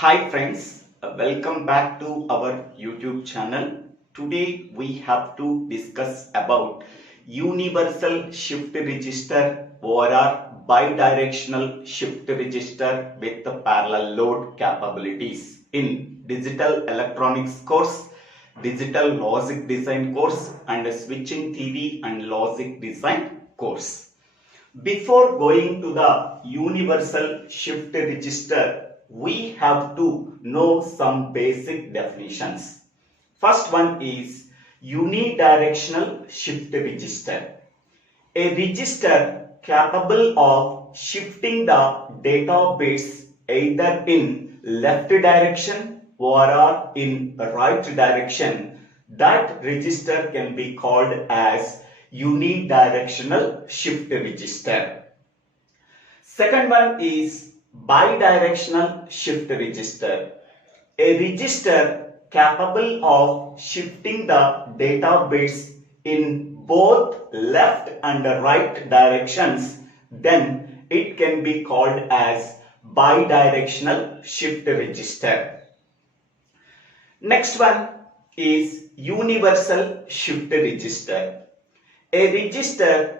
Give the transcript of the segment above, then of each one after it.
Hi friends, welcome back to our YouTube channel. Today we have to discuss about universal shift register or bidirectional shift register with the parallel load capabilities in digital electronics course, digital logic design course and switching theory and logic design course. Before going to the universal shift register, we have to know some basic definitions. First one is unidirectional shift register. A register capable of shifting the data bits either in left direction or in right direction. That register can be called as unidirectional shift register. Second one is bidirectional shift register. A register capable of shifting the data bits in both left and right directions, then it can be called as bidirectional shift register. Next one is universal shift register. A register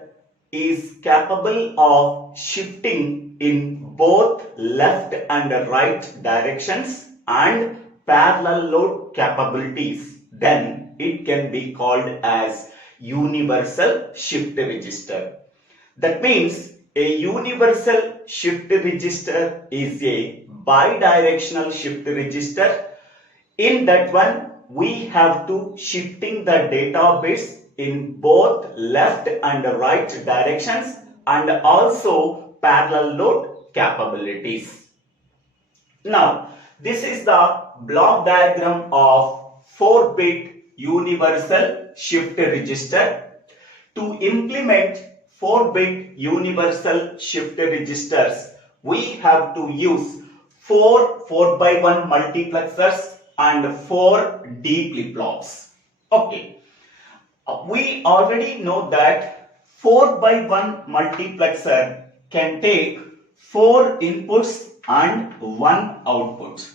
is capable of shifting in both left and right directions and parallel load capabilities. Then it can be called as universal shift register. That means a universal shift register is a bidirectional shift register. In that one, we have to shifting the data bits in both left and right directions and also parallel load capabilities. Now, this is the block diagram of 4-bit universal shift register. To implement 4-bit universal shift registers, we have to use 4 4x1 multiplexers and 4 D flip-flops. Okay. We already know that 4x1 multiplexer can take 4 inputs and 1 output.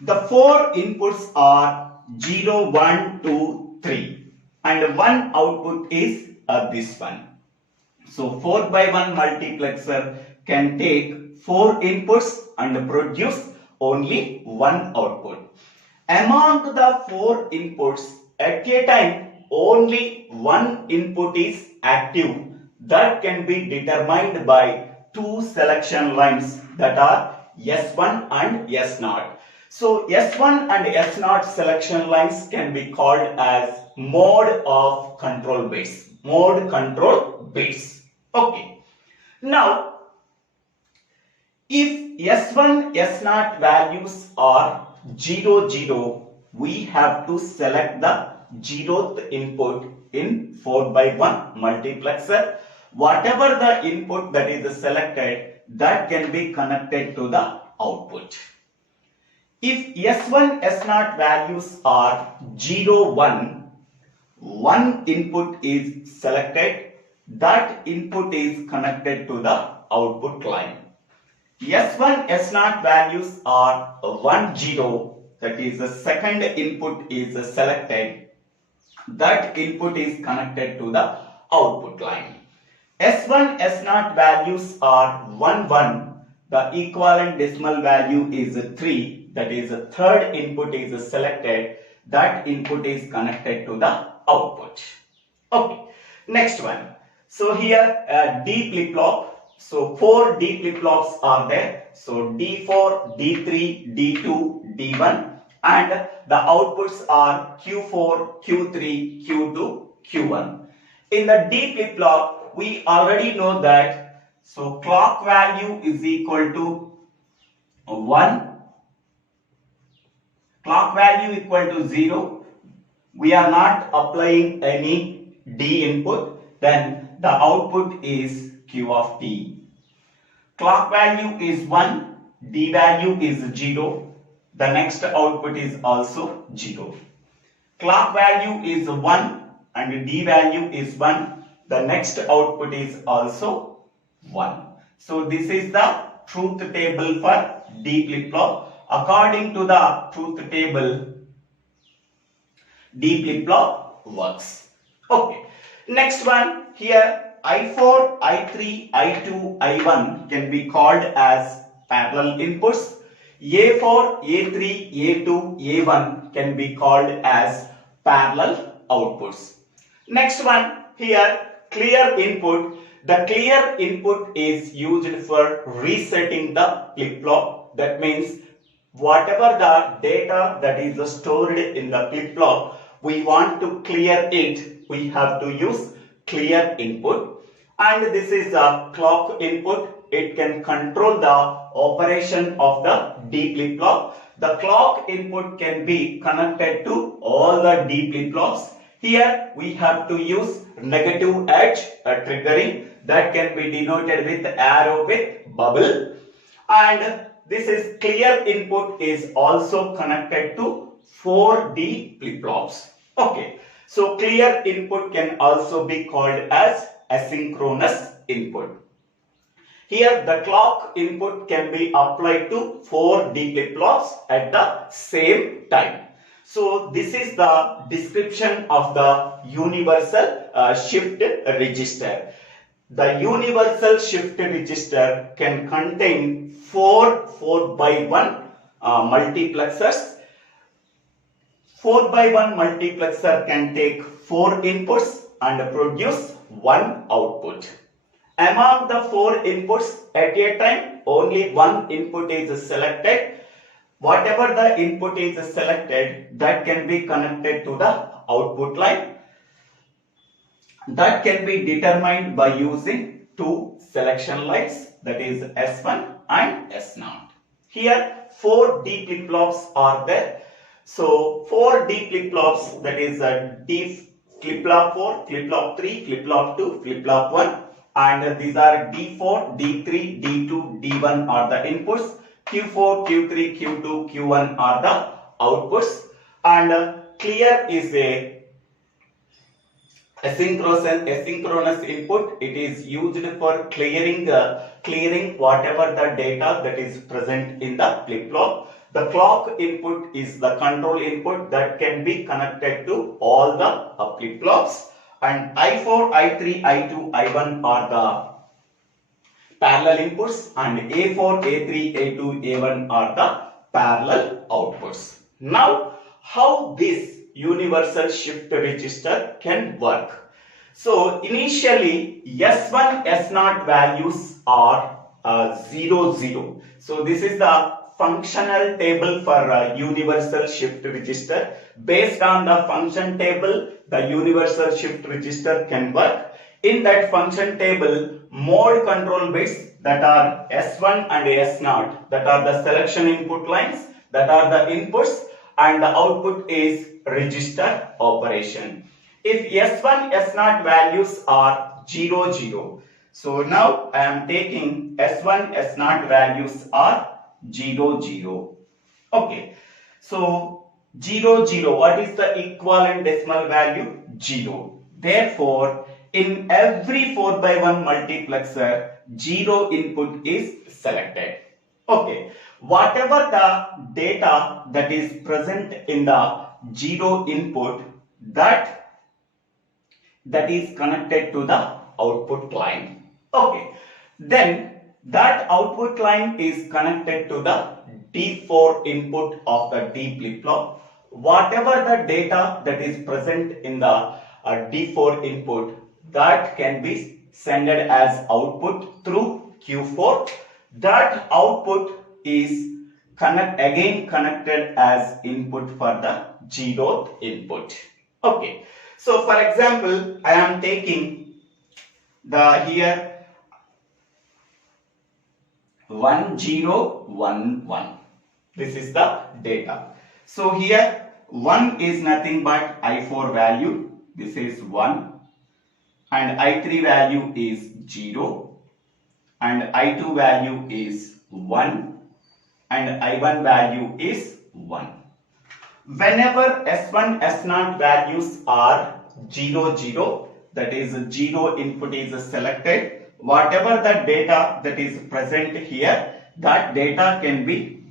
The 4 inputs are 0, 1, 2, 3 and 1 output is this one. So 4x1 multiplexer can take 4 inputs and produce only 1 output. Among the 4 inputs, at a time only 1 input is active. That can be determined by 2 selection lines, that are S1 and S0. So S1 and S0 selection lines can be called as mode of control bits. Mode control bits. Okay. Now, if S1, S0 values are 0, 0, we have to select the 0th input in 4x1 multiplexer. Whatever the input that is selected, that can be connected to the output. If S1, S0 values are 0, 1, one input is selected, that input is connected to the output line. S1, S0 values are 1, 0, that is the second input is selected, that input is connected to the output line. S1, S0 values are 1, 1, the equivalent decimal value is 3, that is the third input is selected, that input is connected to the output. Okay, next one. So here D flip-flop. So 4 D flip-flops are there. So D4, D3, D2, D1 and the outputs are Q4, Q3, Q2, Q1. In the D flip-flop, we already know that so clock value is equal to 1, clock value equal to 0. We are not applying any D input, then the output is Q of T. Clock value is 1, D value is 0, the next output is also 0. Clock value is 1 and D value is 1, the next output is also 1. So this is the truth table for D flip-flop. according to the truth table, D flip-flop works. Okay. Next one here, I4, I3, I2, I1 can be called as parallel inputs. A4, A3, A2, A1 can be called as parallel outputs. Next one here, clear input. The clear input is used for resetting the flip-flop. That means whatever the data that is stored in the flip-flop, we want to clear it, we have to use clear input. And this is a clock input. It can control the operation of the D flip-flop. The clock input can be connected to all the D flip-flops. Here we have to use negative edge triggering, that can be denoted with arrow with bubble. And this is clear input is also connected to 4D flip-flops. Okay, so clear input can also be called as asynchronous input. Here the clock input can be applied to 4D flip-flops at the same time. So this is the description of the universal shift register. The universal shift register can contain 4 4x1 multiplexers. 4x1 multiplexer can take 4 inputs and produce 1 output. Among the 4 inputs at a time, only 1 input is selected. Whatever the input is selected, that can be connected to the output line. That can be determined by using 2 selection lines, that is S1 and S0. Here 4 D flip-flops are there. So 4 D flip-flops, that is D flip-flop 4, flip-flop 3, flip-flop 2, flip-flop 1, and these are D4, D3, D2, D1 are the inputs. Q4, Q3, Q2, Q1 are the outputs. And clear is a asynchronous input. It is used for clearing whatever the data that is present in the flip-flop. The clock input is the control input that can be connected to all the flip-flops. And I4, I3, I2, I1 are the parallel inputs, and A4, A3, A2, A1 are the parallel outputs. Now, how this universal shift register can work? So, initially S1, S0 values are 0, 0. So, this is the functional table for universal shift register. Based on the function table, the universal shift register can work. In that function table, mode control bits, that are S1 and S0, that are the selection input lines, that are the inputs, and the output is register operation. If S1, S0 values are 0, 0, so now I am taking S1, S0 values are 0, 0. Okay, so 0, 0, what is the equivalent decimal value? 0. Therefore, in every 4x1 multiplexer, 0 input is selected. Okay, whatever the data that is present in the 0 input, that is connected to the output line. Okay, then that output line is connected to the D4 input of the D flip-flop. Whatever the data that is present in the D4 input, that can be sent as output through Q4. That output is again connected as input for the 0th input. Okay, so for example, I am taking the here 1, 0, 1, 1. This is the data. So here 1 is nothing but I4 value. This is 1. And I3 value is 0. And I2 value is 1. And I1 value is 1. Whenever S1, S0 values are 0, 0, that is 0 input is selected, whatever the data that is present here, that data can be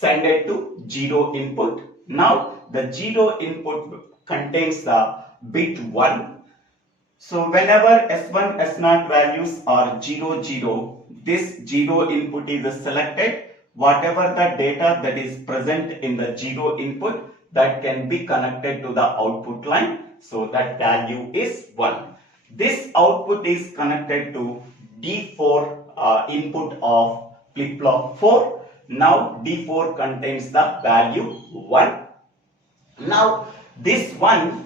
send it to 0 input. Now the 0 input contains the bit 1. So whenever S1, S0 values are 0, 0, this 0 input is selected. Whatever the data that is present in the 0 input, that can be connected to the output line. So that value is 1. This output is connected to D4 input of flip-flop 4. Now D4 contains the value 1. Now this one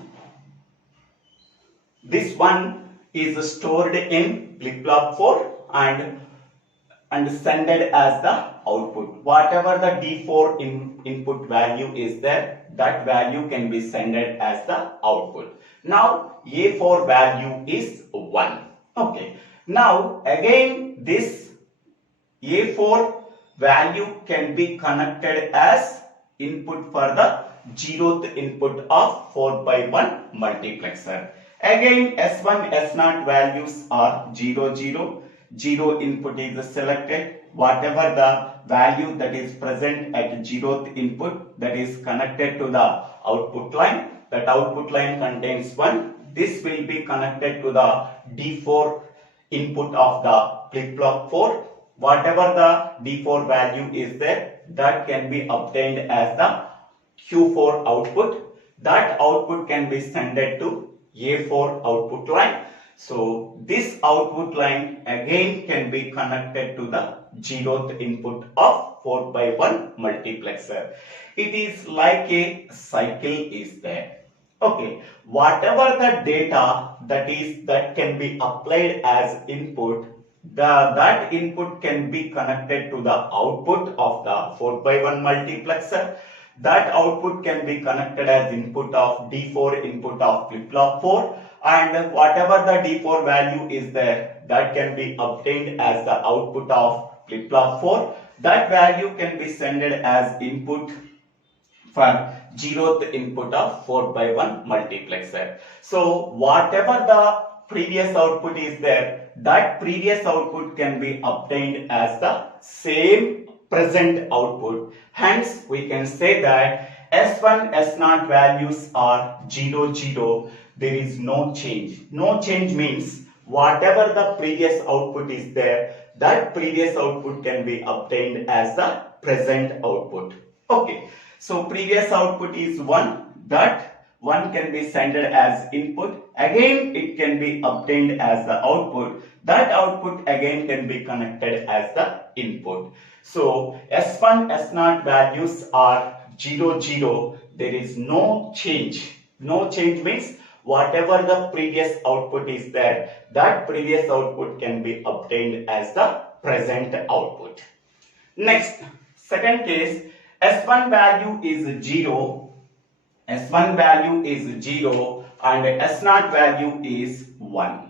is stored in flip-flop 4 and sent as the output. Whatever the D4 input value is there, that value can be sent as the output. Now A4 value is 1. Okay. Now again this A4 value can be connected as input for the 0th input of 4x1 multiplexer. Again S1, S0 values are 0, 0. 0 input is selected. Whatever the value that is present at 0th input, that is connected to the output line. That output line contains 1. This will be connected to the D4 input of the flip-flop 4. Whatever the D4 value is there, that can be obtained as the Q4 output. That output can be sent to A4 output line. So this output line again can be connected to the 0th input of 4x1 multiplexer. It is like a cycle is there. Okay, whatever the data that can be applied as input, that input can be connected to the output of the 4x1 multiplexer. That output can be connected as input of D4 input of flip-flop 4, and whatever the D4 value is there, that can be obtained as the output of flip-flop 4. That value can be sent as input for 0th input of 4x1 multiplexer. So whatever the previous output is there, that previous output can be obtained as the same present output. Hence we can say that S1, S0 values are 0, 0. There is no change. No change means whatever the previous output is there, that previous output can be obtained as the present output. Okay. So previous output is 1. That 1 can be sent as input. Again it can be obtained as the output. That output again can be connected as the input. So S1, S0 values are 0, 0. There is no change. No change means whatever the previous output is there, that previous output can be obtained as the present output. Next, second case, S1 value is 0. S1 value is 0 and S0 value is 1.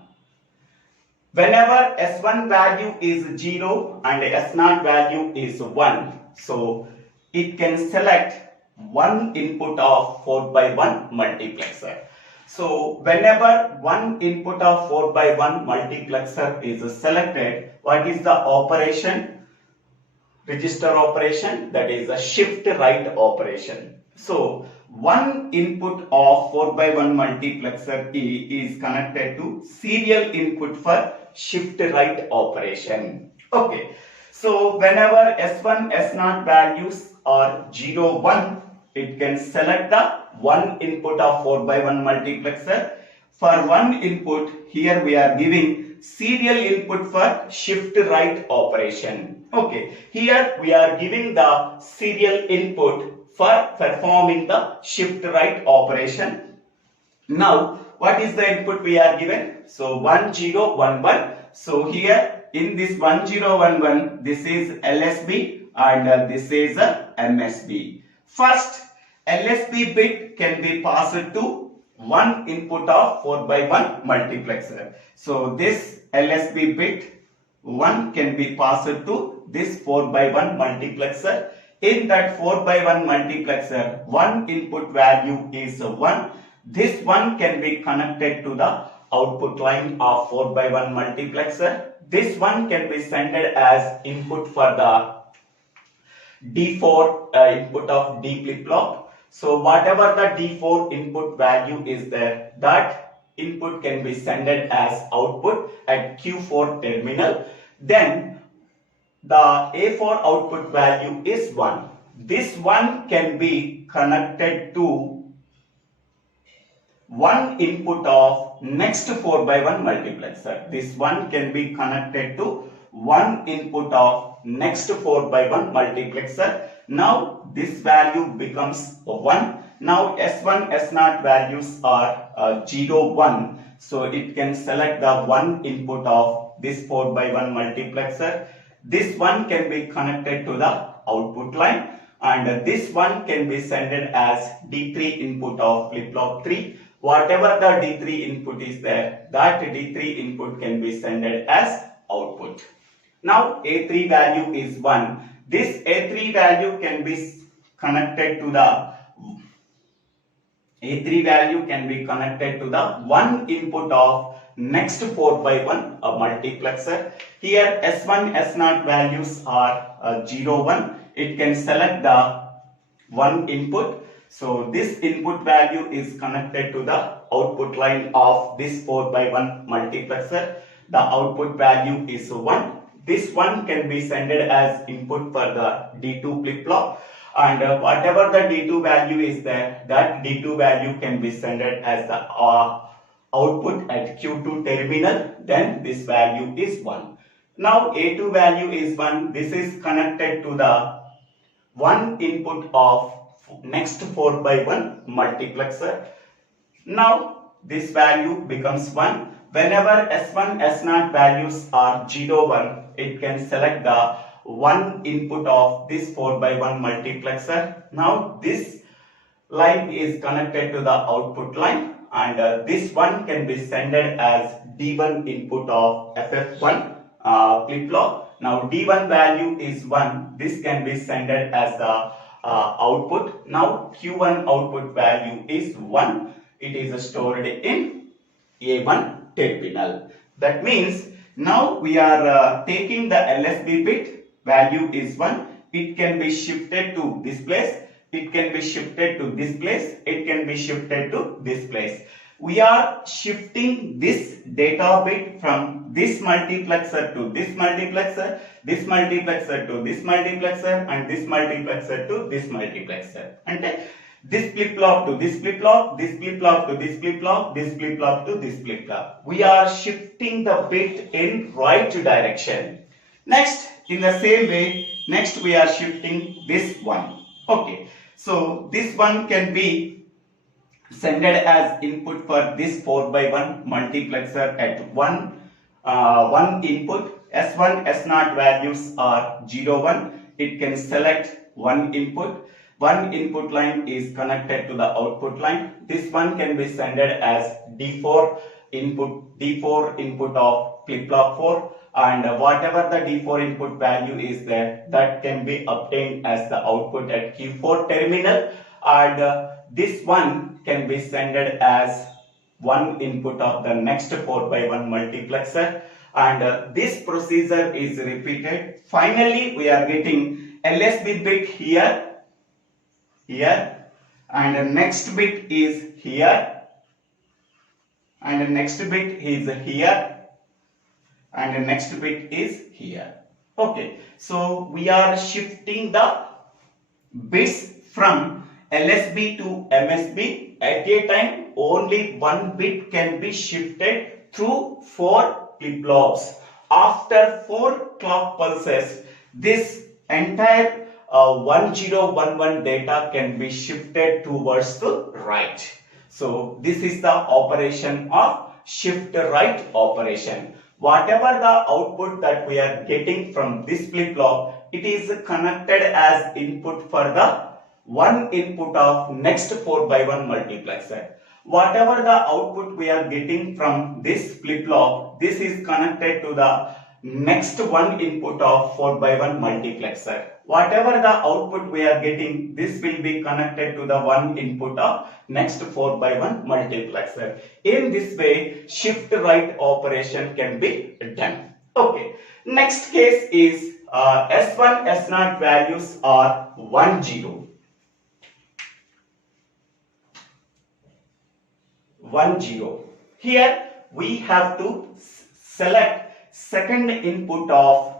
Whenever S1 value is 0 and S0 value is 1, so it can select one input of 4x1 multiplexer. So whenever one input of 4x1 multiplexer is selected, what is the operation? Register operation, that is a shift right operation. So one input of 4x1 multiplexer is connected to serial input for shift right operation. Okay, so whenever S1, S0 values are 0, 1, it can select the one input of 4x1 multiplexer. For one input, here we are giving serial input for shift right operation. Okay, here we are giving the serial input for performing the shift right operation. Now, what is the input we are given? So 1, 0, 1, 1. So here in this 1, 0, 1, 1, this is LSB and this is MSB. First, LSB bit can be passed to one input of 4x1 multiplexer. So this LSB bit 1 can be passed to this 4x1 multiplexer. In that 4x1 multiplexer, one input value is 1. This 1 can be connected to the output line of 4x1 multiplexer. This 1 can be sent as input for the D4 input of D flip-flop. So whatever the D4 input value is there, that input can be sent as output at Q4 terminal. Then the A4 output value is 1. This one can be connected to one input of next 4 by 1 multiplexer. This one can be connected to one input of next 4 by 1 multiplexer. Now this value becomes 1. Now S1, S0 values are 0, 1. So it can select the one input of this 4 by 1 multiplexer. This one can be connected to the output line, and this one can be sent as D3 input of flip-flop 3. Whatever the D3 input is there, that D3 input can be sent as output. Now A3 value is 1. This A3 value can be connected to the one input of next 4 by 1 multiplexer. Here S1, S0 values are 0, 1. It can select the one input. So this input value is connected to the output line of this 4 by 1 multiplexer. The output value is 1. This one can be sent as input for the D2 flip-flop, and whatever the D2 value is there, that D2 value can be sent as the output at Q2 terminal. Then this value is 1. Now A2 value is 1. This is connected to the one input of next 4 by 1 multiplexer. Now this value becomes 1. Whenever S1, S0 values are 0, 1, it can select the one input of this 4 by 1 multiplexer. Now this line is connected to the output line, and this one can be sent as D1 input of FF1 flip-flop. Now D1 value is 1. This can be sent as the output. Now Q1 output value is 1. It is stored in A1 terminal. That means now we are taking the LSB bit, value is 1. It can be shifted to this place. It can be shifted to this place. It can be shifted to this place. We are shifting this data bit from this multiplexer to this multiplexer, this multiplexer to this multiplexer, and this multiplexer to this multiplexer. And this flip-flop to this flip-flop, this flip-flop to this flip-flop, this flip-flop to this flip-flop. We are shifting the bit in right direction. Next, in the same way, next we are shifting this one. Okay, so this one can be sent as input for this 4 by 1 multiplexer at one input. S1, S0 values are 0, 1. It can select one input. One input line is connected to the output line. This one can be sent as D4 input of flip-flop 4, and whatever the D4 input value is there, that can be obtained as the output at Q4 terminal, and this one can be sent as one input of the next 4 by 1 multiplexer, and this procedure is repeated. Finally we are getting LSB bit here, and the next bit is here, and the next bit is here, and the next bit is here. Okay, so we are shifting the bits from LSB to MSB. At a time only one bit can be shifted through 4 flip-flops. After 4 clock pulses, this entire 1011 data can be shifted towards the right. So this is the operation of shift right operation. Whatever the output that we are getting from this flip-flop, it is connected as input for the one input of next 4 by 1 multiplexer. Whatever the output we are getting from this flip-flop, this is connected to the next one input of 4 by 1 multiplexer. Whatever the output we are getting, this will be connected to the one input of next 4 by 1 multiplexer. In this way, shift right operation can be done. Okay, next case is S1 S0 values are 1 0 1 0. Here we have to select second input of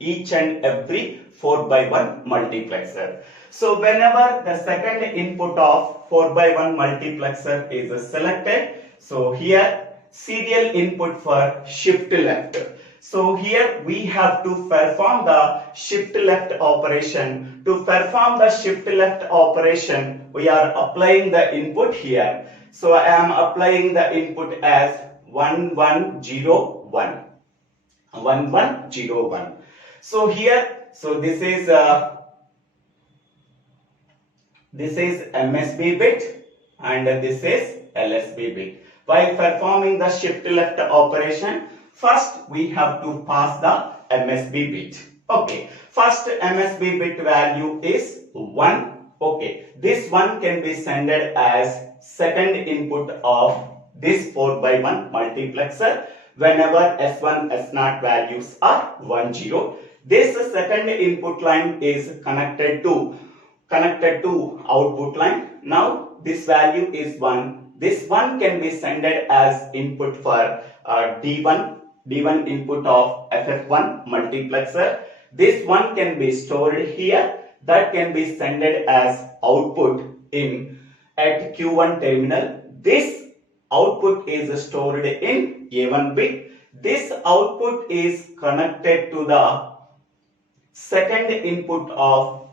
each and every 4 by 1 multiplexer. So whenever the second input of 4 by 1 multiplexer is selected, so here serial input for shift left. So here we have to perform the shift left operation. To perform the shift left operation, we are applying the input here. So I am applying the input as 1101. 1101. So here, so this is MSB bit and this is LSB bit. By performing the shift left operation, first we have to pass the MSB bit. Okay, first MSB bit value is 1. Okay, this one can be sent as second input of this 4 by 1 multiplexer whenever S1 S0 values are 1 0. This second input line is connected to output line. Now this value is 1. This one can be sent as input for D1 input of FF1 multiplexer. This one can be stored here. That can be sent as output at Q1 terminal. This output is stored in A1 bit. This output is connected to the second input of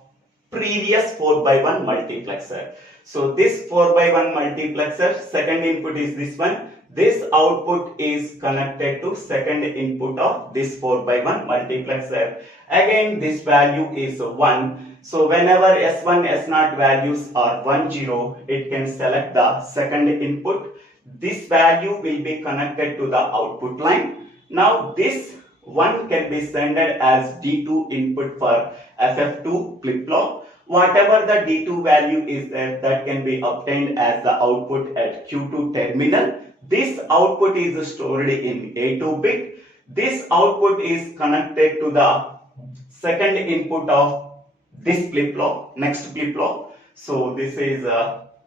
previous 4 by 1 multiplexer. So this 4 by 1 multiplexer, second input is this one. This output is connected to second input of this 4 by 1 multiplexer. Again this value is 1. So whenever S1 S0 values are 1 0, it can select the second input. This value will be connected to the output line. Now this one can be sent as D2 input for FF2 flip-flop. Whatever the D2 value is there, that can be obtained as the output at Q2 terminal. This output is stored in A2 bit. This output is connected to the second input of this flip-flop, next flip-flop. So this is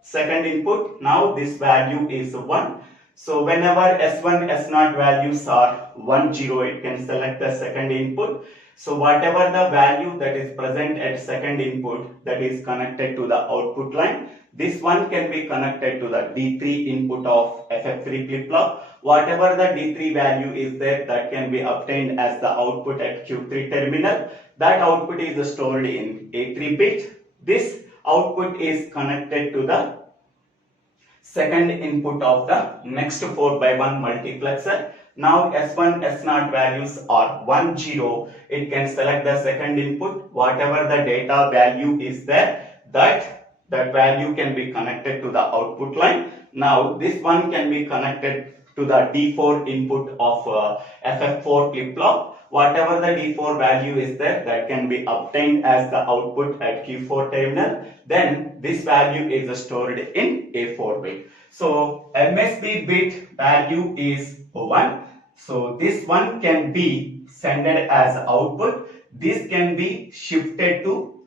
second input. Now this value is 1. So whenever S1 S0 values are 1 0, it can select the second input. So whatever the value that is present at second input, that is connected to the output line, this one can be connected to the D3 input of FF3 flip-flop. Whatever the D3 value is there, that can be obtained as the output at Q3 terminal. That output is stored in A3 bit. This output is connected to the second input of the next 4 by 1 multiplexer. Now S1 S0 values are 1 0. It can select the second input. Whatever the data value is there, that value can be connected to the output line. Now this one can be connected to the D4 input of FF4 flip-flop. Whatever the D4 value is there, that can be obtained as the output at Q4 terminal. Then this value is stored in A4 bit. So MSB bit value is 1. So this one can be sent as output. This can be shifted to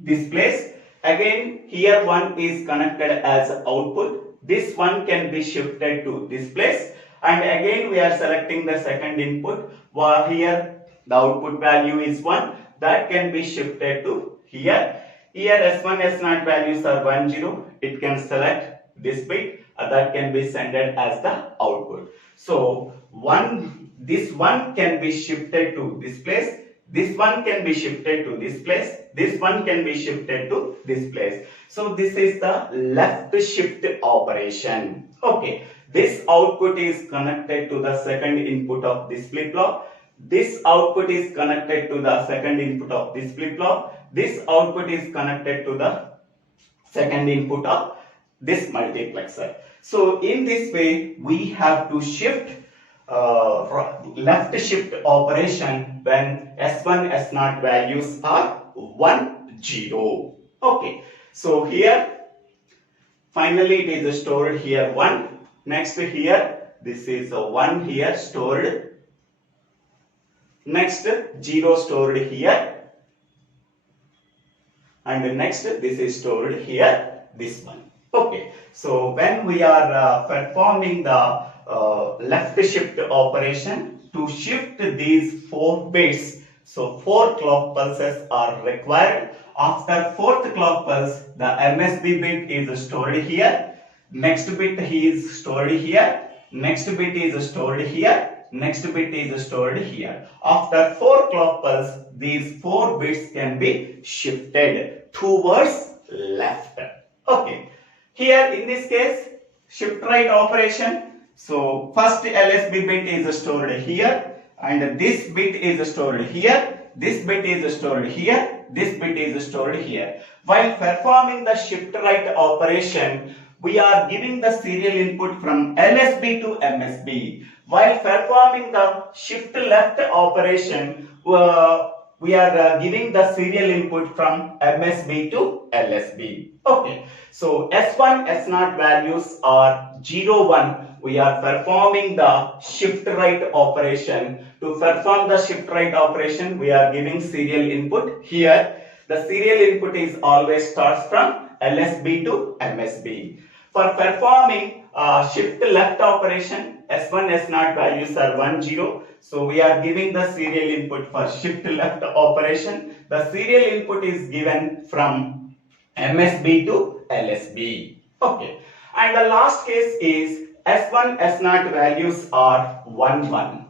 this place. Again here one is connected as output. This one can be shifted to this place. And again we are selecting the second input. Here the output value is 1. That can be shifted to here. Here S1 S0 values are 1 0. It can select this bit. That can be sent as the output. So this one can be shifted to this place. This one can be shifted to this place. This one can be shifted to this place. So this is the left shift operation. Okay. This output is connected to the second input of this flip-flop. This output is connected to the second input of this flip-flop. This output is connected to the second input of this multiplexer. So in this way, we have to shift left shift operation when S1 S0 values are 1 0. Okay. So here finally it is stored here 1. Next here this is 1 here stored. Next 0 stored here, and next this is stored here, this one. Okay, so when we are performing the left shift operation to shift these 4 bits, so 4 clock pulses are required. After 4th clock pulse, the MSB bit is stored here, next bit is stored here, next bit is stored here, next bit is stored here. After 4 clock pulse, these 4 bits can be shifted towards left. Okay, here in this case, shift right operation. So first LSB bit is stored here, and this bit is stored here, this bit is stored here, this bit is stored here. While performing the shift right operation, we are giving the serial input from LSB to MSB. While performing the shift left operation, we are giving the serial input from MSB to LSB. Okay, so S1, S0 values are 0, 1. We are performing the shift right operation. To perform the shift right operation, we are giving serial input here. The serial input is always starts from LSB to MSB. For performing shift left operation, S1, S0 values are 1, 0. So we are giving the serial input for shift left operation. The serial input is given from MSB to LSB. Okay. And the last case is S1, S0 values are 1, 1.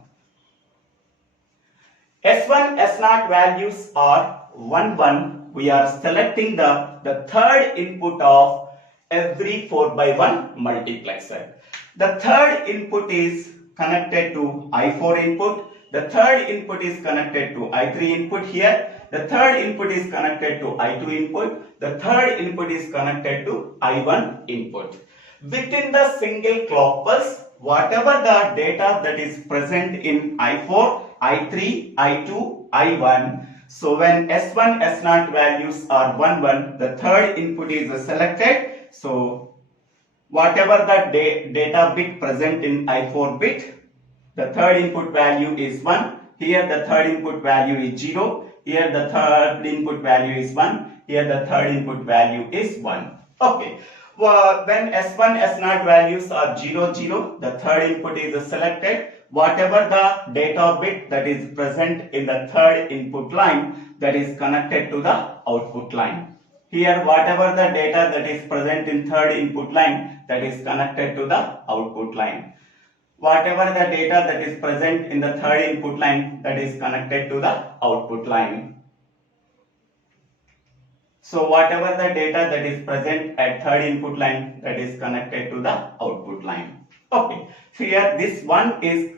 S1, S0 values are 1, 1. We are selecting the third input of every 4x1 multiplexer. The third input is connected to I4 input. The third input is connected to I3 input here. The third input is connected to I2 input. The third input is connected to I1 input. Within the single clock pulse, whatever the data that is present in I4, I3, I2, I1. So when S1, S0 values are 1, 1, the third input is selected. So whatever the data bit present in I4 bit, the third input value is 1. Here the third input value is 0. Here the third input value is 1. Here the third input value is 1. Okay. When S1, S0 values are 0, 0, the third input is selected. Whatever the data bit that is present in the third input line, that is connected to the output line. Here whatever the data that is present in third input line, that is connected to the output line. Whatever the data that is present in the third input line, that is connected to the output line. So whatever the data that is present at third input line, that is connected to the output line. Okay, so here this one is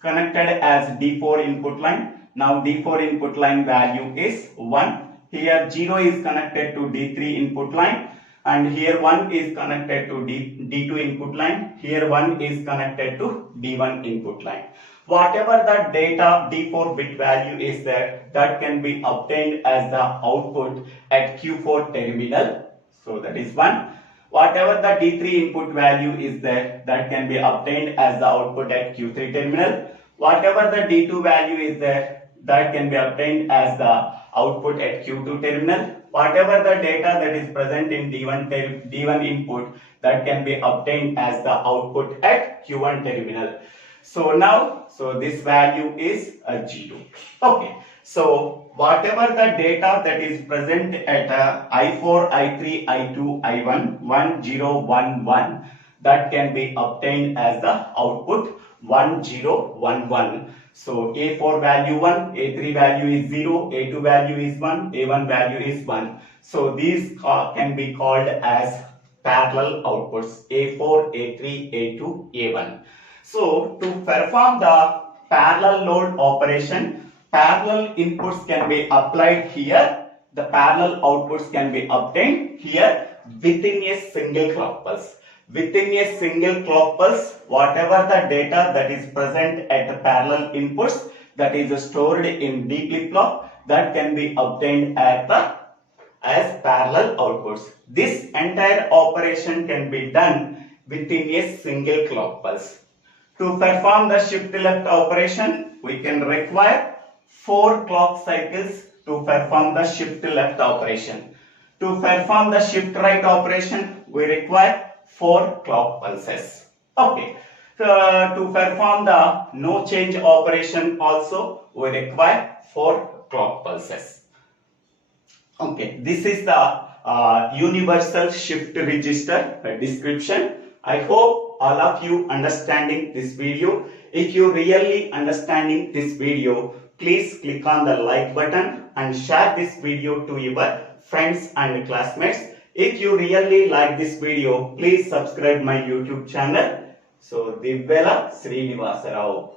connected as D4 input line. Now D4 input line value is 1. Here 0 is connected to D3 input line, and here 1 is connected to D2 input line. Here 1 is connected to D1 input line. Whatever the data D4 bit value is there, that can be obtained as the output at Q4 terminal. So that is 1. Whatever the D3 input value is there, that can be obtained as the output at Q3 terminal. Whatever the D2 value is there, that can be obtained as the output at Q2 terminal. Whatever the data that is present in D1 input, that can be obtained as the output at Q1 terminal. So now, this value is 0. Okay. So whatever the data that is present at I4, I3, I2, I1, 1, 0, 1, 1, that can be obtained as the output 1, 0, 1, 1. So A4 value 1, A3 value is 0, A2 value is 1, A1 value is 1. So these can be called as parallel outputs A4, A3, A2, A1. So to perform the parallel load operation, parallel inputs can be applied here. The parallel outputs can be obtained here within a single clock pulse. Within a single clock pulse, whatever the data that is present at the parallel inputs, that is stored in D flip-flop, that can be obtained as parallel outputs. This entire operation can be done within a single clock pulse. To perform the shift left operation, we can require 4 clock cycles to perform the shift left operation. To perform the shift right operation, we require 4 clock pulses. Okay. To perform the no change operation also, we require 4 clock pulses. Okay, this is the universal shift register description. I hope all of you understanding this video. If you really understanding this video, please click on the like button and share this video to your friends and classmates. If you really like this video, please subscribe my YouTube channel. So, DIVVELA SRINIVASA.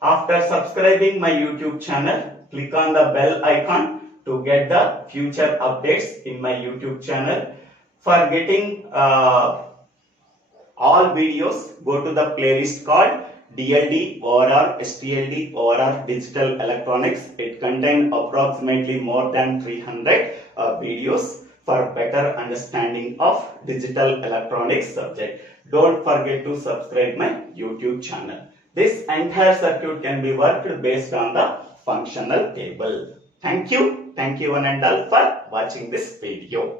After subscribing my YouTube channel, click on the bell icon to get the future updates in my YouTube channel. For getting all videos, go to the playlist called DLD or STLD or Digital Electronics. It contains approximately more than 300 videos for better understanding of digital electronics subject. Don't forget to subscribe my YouTube channel. This entire circuit can be worked based on the functional table. Thank you one and all for watching this video.